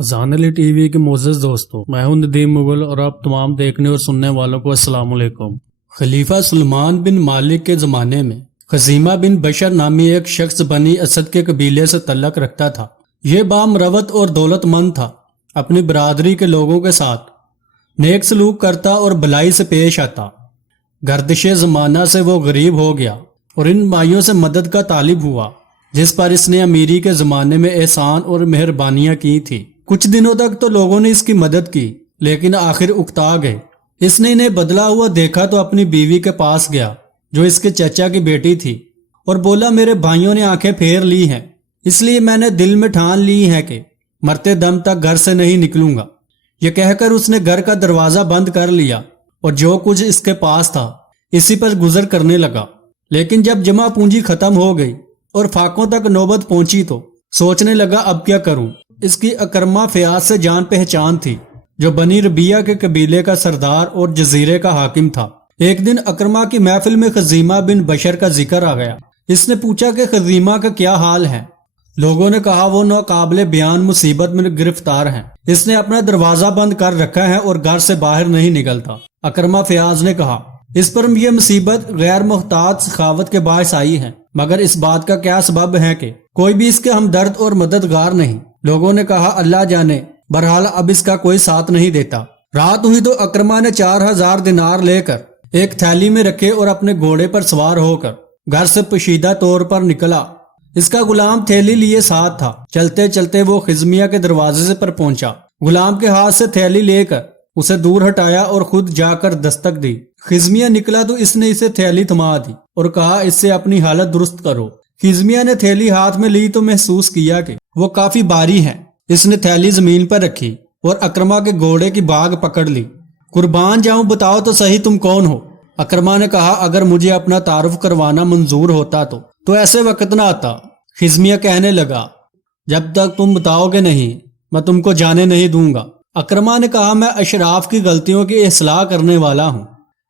اذان علی T V کے معزز دوستوں، میں ہوں ندیم مغل اور آپ تمام دیکھنے اور سننے والوں کو السلام علیکم۔ خلیفہ سلمان بن مالک کے زمانے میں خزیمہ بن بشر نامی ایک شخص بنی اسد کے قبیلے سے تعلق رکھتا تھا۔ یہ بامروت اور دولت مند تھا، اپنی برادری کے لوگوں کے ساتھ نیک سلوک کرتا اور بھلائی سے پیش آتا۔ گردش زمانہ سے وہ غریب ہو گیا اور ان بھائیوں سے مدد کا طالب ہوا جس پر اس نے امیری کے زمانے میں احسان اور مہربانیاں کی تھی۔ کچھ دنوں تک تو لوگوں نے اس کی مدد کی، لیکن آخر اکتا گئے۔ اس نے انہیں بدلا ہوا دیکھا تو اپنی بیوی کے پاس گیا جو اس کے چچا کی بیٹی تھی اور بولا، میرے بھائیوں نے آنکھیں پھیر لی ہیں، اس لیے میں نے دل میں ٹھان لی ہے کہ مرتے دم تک گھر سے نہیں نکلوں گا۔ یہ کہہ کر اس نے گھر کا دروازہ بند کر لیا اور جو کچھ اس کے پاس تھا اسی پر گزر کرنے لگا۔ لیکن جب جمع پونجی ختم ہو گئی اور فاقوں تک نوبت پہنچی تو سوچنے لگا اب کیا کروں۔ اس کی اکرمہ فیاض سے جان پہچان تھی جو بنی ربیہ کے قبیلے کا سردار اور جزیرے کا حاکم تھا۔ ایک دن اکرمہ کی محفل میں خزیمہ بن بشر کا ذکر آ گیا۔ اس نے پوچھا کہ خزیمہ کا کیا حال ہے؟ لوگوں نے کہا وہ ناقابل بیان مصیبت میں گرفتار ہیں، اس نے اپنا دروازہ بند کر رکھا ہے اور گھر سے باہر نہیں نکلتا۔ اکرمہ فیاض نے کہا، اس پر یہ مصیبت غیر محتاط سخاوت کے باعث آئی ہے، مگر اس بات کا کیا سبب ہے کہ کوئی بھی اس کے ہمدرد اور مددگار نہیں۔ لوگوں نے کہا اللہ جانے، بہرحال اب اس کا کوئی ساتھ نہیں دیتا۔ رات ہوئی تو اکرمہ نے 4000 دینار لے کر ایک تھیلی میں رکھے اور اپنے گھوڑے پر سوار ہو کر گھر سے پوشیدہ طور پر نکلا۔ اس کا غلام تھیلی لیے ساتھ تھا۔ چلتے چلتے وہ خزمیہ کے دروازے سے پر پہنچا۔ غلام کے ہاتھ سے تھیلی لے کر اسے دور ہٹایا اور خود جا کر دستک دی۔ خزمیہ نکلا تو اس نے اسے تھیلی تھما دی اور کہا اس سے اپنی حالت درست کرو۔ خزمیہ نے تھیلی ہاتھ میں لی تو محسوس کیا کہ وہ کافی بھاری ہے۔ اس نے تھیلی زمین پر رکھی اور اکرمہ کے گھوڑے کی باگ پکڑ لی۔ قربان جاؤں، بتاؤ تو صحیح تم کون ہو؟ اکرمہ نے کہا، اگر مجھے اپنا تعارف کروانا منظور ہوتا تو ایسے وقت نہ آتا۔ خزمیہ کہنے لگا، جب تک تم بتاؤ گے نہیں میں تم کو جانے نہیں دوں گا۔ اکرمہ نے کہا، میں اشراف کی غلطیوں کی اصلاح کرنے والا ہوں۔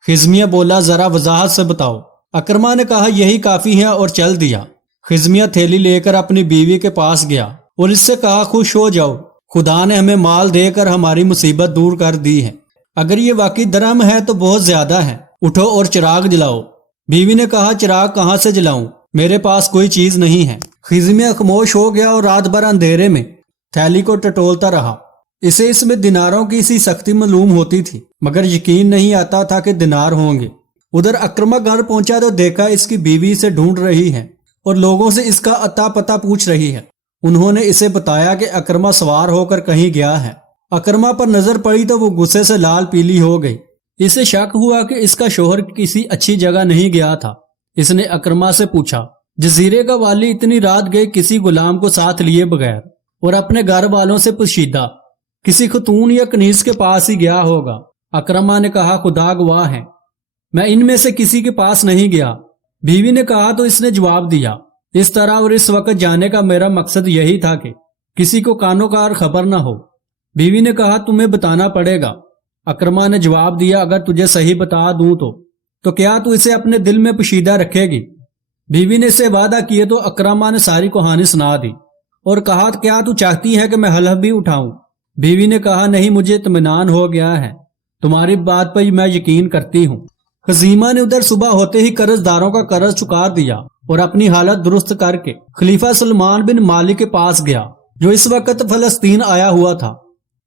خزمیہ بولا، ذرا وضاحت سے بتاؤ۔ اکرمہ نے کہا، یہی کافی ہے، اور چل دیا۔ خزمیہ تھیلی لے کر اپنی بیوی کے پاس گیا اور اس سے کہا، خوش ہو جاؤ، خدا نے ہمیں مال دے کر ہماری مصیبت دور کر دی ہے۔ اگر یہ واقعی درہم ہے تو بہت زیادہ ہے، اٹھو اور چراغ جلاؤ۔ بیوی نے کہا، چراغ کہاں سے جلاؤں، میرے پاس کوئی چیز نہیں ہے۔ خزمیہ خاموش ہو گیا اور رات بھر اندھیرے میں تھیلی کو ٹٹولتا رہا۔ اسے اس میں دیناروں کی سی سختی معلوم ہوتی تھی، مگر یقین نہیں آتا تھا کہ دینار ہوں گے۔ ادھر اکرمہ گھر پہنچا تو دیکھا اس کی بیوی اسے ڈھونڈ رہی ہے اور لوگوں سے اس کا اتا پتہ پوچھ رہی ہے۔ انہوں نے اسے بتایا کہ اکرمہ سوار ہو کر کہیں گیا ہے۔ اکرمہ پر نظر پڑی تو وہ غصے سے لال پیلی ہو گئی۔ اسے شک ہوا کہ اس کا شوہر کسی اچھی جگہ نہیں گیا تھا۔ اس نے اکرمہ سے پوچھا، جزیرے کا والی اتنی رات گئے کسی غلام کو ساتھ لیے بغیر اور اپنے گھر والوں سے پوشیدہ کسی خاتون یا کنیز کے پاس ہی گیا ہوگا؟ اکرمہ نے کہا، خدا گواہ ہے، میں ان میں سے کسی کے پاس نہیں گیا۔ بیوی نے کہا تو اس نے جواب دیا، اس طرح اور اس وقت جانے کا میرا مقصد یہی تھا کہ کسی کو کانوں کار خبر نہ ہو۔ بیوی نے کہا، تمہیں بتانا پڑے گا۔ اکرمہ نے جواب دیا، اگر تجھے صحیح بتا دوں تو کیا تو اسے اپنے دل میں پوشیدہ رکھے گی؟ بیوی نے اسے وعدہ کیے تو اکرمہ نے ساری کہانی سنا دی اور کہا، کیا تو چاہتی ہے کہ میں حلف بھی اٹھاؤں؟ بیوی نے کہا، نہیں، مجھے اطمینان ہو گیا ہے، تمہاری بات پر میں یقین کرتی ہوں۔ خزیمہ نے ادھر صبح ہوتے ہی قرض داروں کا قرض چکا دیا اور اپنی حالت درست کر کے خلیفہ سلمان بن مالک کے پاس گیا جو اس وقت فلسطین آیا ہوا تھا۔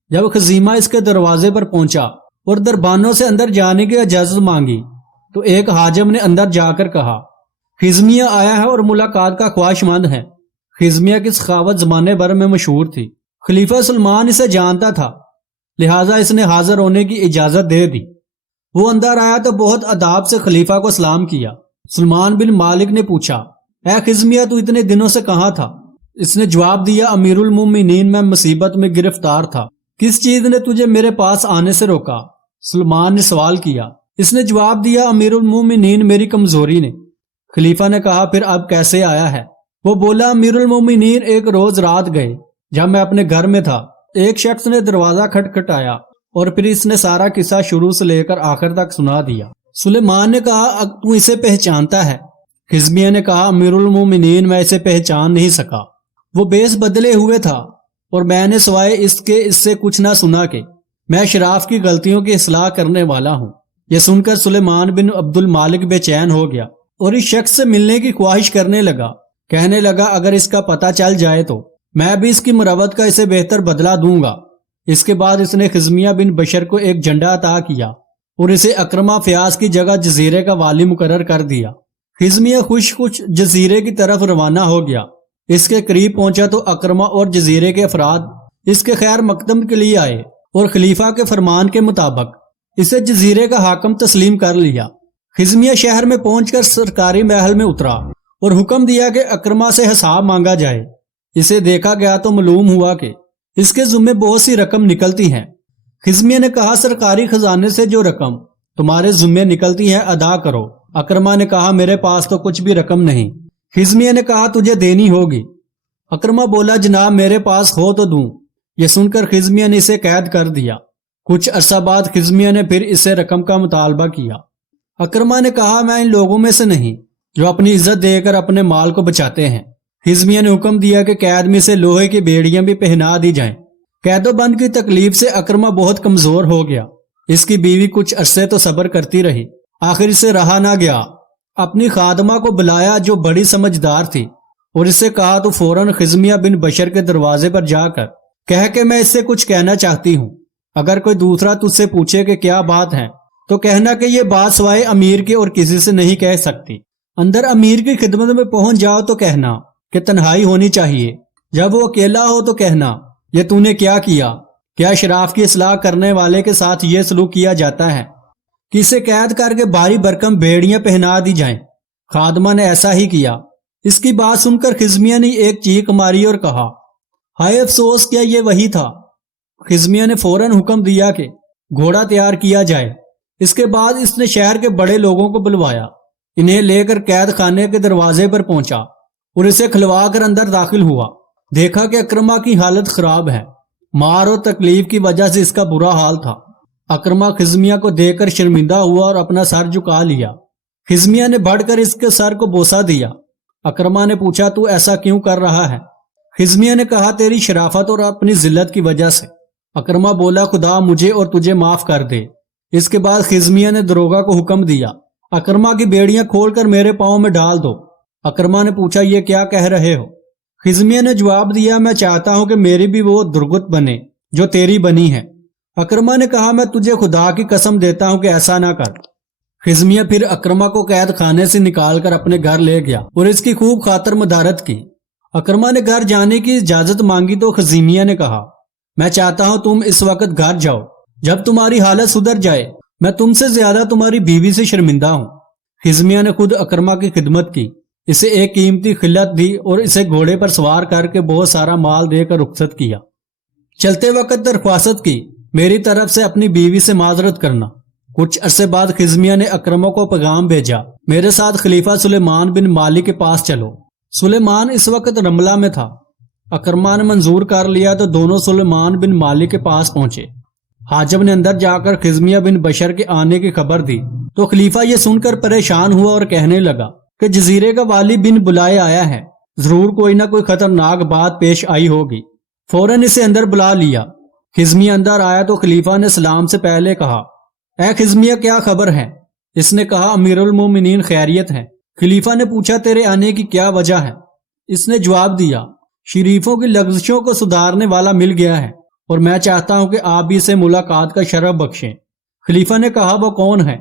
جب خزیمہ اس کے دروازے پر پہنچا اور دربانوں سے اندر جانے کی اجازت مانگی تو ایک حاجم نے اندر جا کر کہا، خزمیہ آیا ہے اور ملاقات کا خواہش مند ہے۔ خزمیہ کی سخاوت زمانے بھر میں مشہور تھی۔ خلیفہ سلمان اسے جانتا تھا، لہٰذا اس نے حاضر ہونے کی اجازت دے دی۔ وہ اندر آیا تو بہت اداب سے خلیفہ کو سلام کیا۔ سلمان بن مالک نے پوچھا، اے خزمیہ، تو اتنے دنوں سے کہاں تھا؟ اس نے جواب دیا، امیر المومنین، میں مصیبت میں گرفتار تھا۔ کس چیز نے تجھے میرے پاس آنے سے روکا؟ سلمان نے سوال کیا۔ اس نے جواب دیا، امیر المومنین، میری کمزوری نے۔ خلیفہ نے کہا، پھر اب کیسے آیا ہے؟ وہ بولا، امیر المومنین، ایک روز رات گئے جب میں اپنے گھر میں تھا، ایک شخص نے دروازہ کھٹکھٹایا اور پھر اس نے سارا قصہ شروع سے لے کر آخر تک سنا دیا۔ سلیمان نے کہا، اب تو اسے پہچانتا ہے؟ خزمیہ نے کہا، امیر المومنین، میں اسے پہچان نہیں سکا، وہ بیس بدلے ہوئے تھا اور میں نے سوائے اس کے اس سے کچھ نہ سنا کہ میں اشراف کی غلطیوں کی اصلاح کرنے والا ہوں۔ یہ سن کر سلیمان بن عبد المالک بے چین ہو گیا اور اس شخص سے ملنے کی خواہش کرنے لگا، کہنے لگا اگر اس کا پتہ چل جائے تو میں بھی اس کی مروت کا اسے بہتر بدلہ دوں گا۔ اس کے بعد اس نے خزمیہ بن بشر کو ایک جھنڈا عطا کیا اور اسے اکرمہ فیاض کی جگہ جزیرے کا والی مقرر کر دیا۔ خزمیہ خوش جزیرے کی طرف روانہ ہو گیا۔ اس کے قریب پہنچا تو اکرمہ اور جزیرے کے افراد اس کے خیر مقدم کے لیے آئے اور خلیفہ کے فرمان کے مطابق اسے جزیرے کا حاکم تسلیم کر لیا۔ خزمیہ شہر میں پہنچ کر سرکاری محل میں اترا اور حکم دیا کہ اکرمہ سے حساب مانگا جائے۔ اسے دیکھا گیا تو معلوم ہوا کہ اس کے ذمے بہت سی رقم نکلتی ہیں۔ خزمیہ نے کہا سرکاری خزانے سے جو رقم تمہارے ذمے نکلتی ہے ادا کرو۔ اکرمہ نے کہا میرے پاس تو کچھ بھی رقم نہیں۔ خزمیہ نے کہا تجھے دینی ہوگی۔ اکرمہ بولا جناب میرے پاس ہو تو دوں۔ یہ سن کر خزمیہ نے اسے قید کر دیا۔ کچھ عرصہ بعد خزمیہ نے پھر اسے رقم کا مطالبہ کیا۔ اکرمہ نے کہا میں ان لوگوں میں سے نہیں جو اپنی عزت دے کر اپنے مال کو بچاتے ہیں۔ خزمیہ نے حکم دیا کہ قید میں سے لوہے کی بیڑیاں بھی پہنا دی جائیں۔ قید و بند کی تکلیف سے اکرمہ بہت کمزور ہو گیا۔ اس کی بیوی کچھ عرصے تو صبر کرتی رہی، آخر اسے رہا نہ گیا۔ اپنی خادمہ کو بلایا جو بڑی سمجھدار تھی اور اسے کہا تو فوراً خزمیہ بن بشر کے دروازے پر جا کر کہہ کہ میں اس سے کچھ کہنا چاہتی ہوں۔ اگر کوئی دوسرا تجھ سے پوچھے کہ کیا بات ہے تو کہنا کہ یہ بات سوائے امیر کے اور کسی سے نہیں کہہ سکتی۔ اندر امیر کی خدمت میں پہنچ جاؤ تو کہنا کہ تنہائی ہونی چاہیے۔ جب وہ اکیلا ہو تو کہنا یہ تو نے کیا کیا؟ کیا اشراف کی اصلاح کرنے والے کے ساتھ یہ سلوک کیا جاتا ہے کہ اسے قید کر کے بھاری بھرکم بیڑیاں پہنا دی جائیں؟ خادمہ نے ایسا ہی کیا۔ اس کی بات سن کر خزمیہ نے ایک چیخ ماری اور کہا ہائے افسوس، کیا یہ وہی تھا؟ خزمیہ نے فوراً حکم دیا کہ گھوڑا تیار کیا جائے۔ اس کے بعد اس نے شہر کے بڑے لوگوں کو بلوایا، انہیں لے کر قید خانے کے دروازے پر پہنچا اور اسے کھلوا کر اندر داخل ہوا۔ دیکھا کہ اکرمہ کی حالت خراب ہے، مار اور تکلیف کی وجہ سے اس کا برا حال تھا۔ اکرمہ خزمیہ کو دیکھ کر شرمندہ ہوا اور اپنا سر جھکا لیا۔ خزمیہ نے بڑھ کر اس کے سر کو بوسہ دیا۔ اکرمہ نے پوچھا تو ایسا کیوں کر رہا ہے؟ خزمیہ نے کہا تیری شرافت اور اپنی ذلت کی وجہ سے۔ اکرمہ بولا خدا مجھے اور تجھے معاف کر دے۔ اس کے بعد خزمیہ نے دروگا کو حکم دیا اکرمہ کی بیڑیاں کھول کر میرے پاؤں میں ڈال دو۔ اکرمہ نے پوچھا یہ کیا کہہ رہے ہو؟ خزمیہ نے جواب دیا میں چاہتا ہوں کہ میری بھی وہ درگت بنے جو تیری بنی ہے۔ اکرمہ نے کہا میں تجھے خدا کی قسم دیتا ہوں کہ ایسا نہ کر۔ خزمیہ پھر اکرمہ کو قید خانے سے نکال کر اپنے گھر لے گیا اور اس کی خوب خاطر مدارت کی۔ اکرمہ نے گھر جانے کی اجازت مانگی تو خزیمیہ نے کہا میں چاہتا ہوں تم اس وقت گھر جاؤ، جب تمہاری حالت سدھر جائے میں تم سے زیادہ تمہاری بیوی سے شرمندہ ہوں۔ خزمیہ نے خود اکرمہ کی خدمت کی، اسے ایک قیمتی خلعت دی اور اسے گھوڑے پر سوار کر کے بہت سارا مال دے کر رخصت کیا۔ چلتے وقت درخواست کی میری طرف سے اپنی بیوی سے معذرت کرنا۔ کچھ عرصے بعد خزمیہ نے اکرمہ کو پیغام بھیجا میرے ساتھ خلیفہ سلیمان بن مالک کے پاس چلو۔ سلیمان اس وقت رملہ میں تھا۔ اکرمہ نے منظور کر لیا تو دونوں سلیمان بن مالک کے پاس پہنچے۔ حاجب نے اندر جا کر خزمیہ بن بشر کے آنے کی خبر دی تو خلیفہ یہ سن کر پریشان ہوا اور کہنے لگا کہ جزیرے کا والی بن بلائے آیا ہے، ضرور کوئی نہ کوئی خطرناک بات پیش آئی ہوگی۔ فوراً اسے اندر بلا لیا۔ خزمیہ اندر آیا تو خلیفہ نے سلام سے پہلے کہا اے خزمیہ کیا خبر ہے؟ اس نے کہا امیر المومنین خیریت ہے۔ خلیفہ نے پوچھا تیرے آنے کی کیا وجہ ہے؟ اس نے جواب دیا شریفوں کی لغزشوں کو سدھارنے والا مل گیا ہے اور میں چاہتا ہوں کہ آپ بھی اسے ملاقات کا شرف بخشیں۔ خلیفہ نے کہا وہ کون ہے؟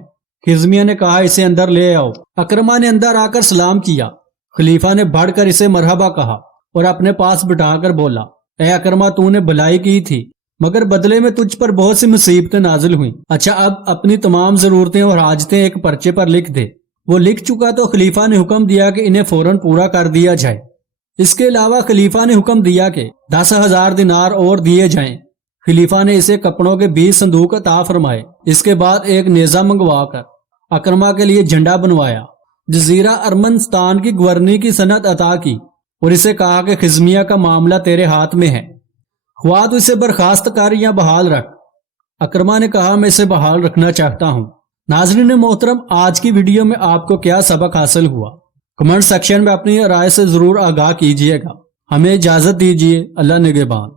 خزمیہ نے کہا اسے اندر لے آؤ۔ اکرمہ نے اندر آ کر سلام کیا۔ خلیفہ نے بڑھ کر اسے مرحبا کہا اور اپنے پاس بٹھا کر بولا اے اکرمہ تو نے بھلائی کی تھی مگر بدلے میں تجھ پر بہت سی مصیبتیں نازل ہوئیں۔ اچھا اب اپنی تمام ضرورتیں اور حاجتیں ایک پرچے پر لکھ دے۔ وہ لکھ چکا تو خلیفہ نے حکم دیا کہ انہیں فوراً پورا کر دیا جائے۔ اس کے علاوہ خلیفہ نے حکم دیا کہ 10,000 دینار اور دیے جائیں۔ خلیفہ نے اسے کپڑوں کے 20 صندوق عطا فرمائے۔ اس کے بعد ایک نیزہ منگوا کر اکرمہ کے لیے جھنڈا بنوایا۔ جزیرہ ارمنستان کی گورنی کی سند عطا کی اور اسے کہا کہ خزمیہ کا معاملہ تیرے ہاتھ میں ہے، خواہ تو اسے برخاست کر یا بحال رکھ۔ اکرمہ نے کہا میں اسے بحال رکھنا چاہتا ہوں۔ ناظرین محترم، آج کی ویڈیو میں آپ کو کیا سبق حاصل ہوا؟ کمنٹ سیکشن میں اپنی رائے سے ضرور آگاہ کیجیے گا۔ ہمیں اجازت دیجیے، اللہ نگہبان۔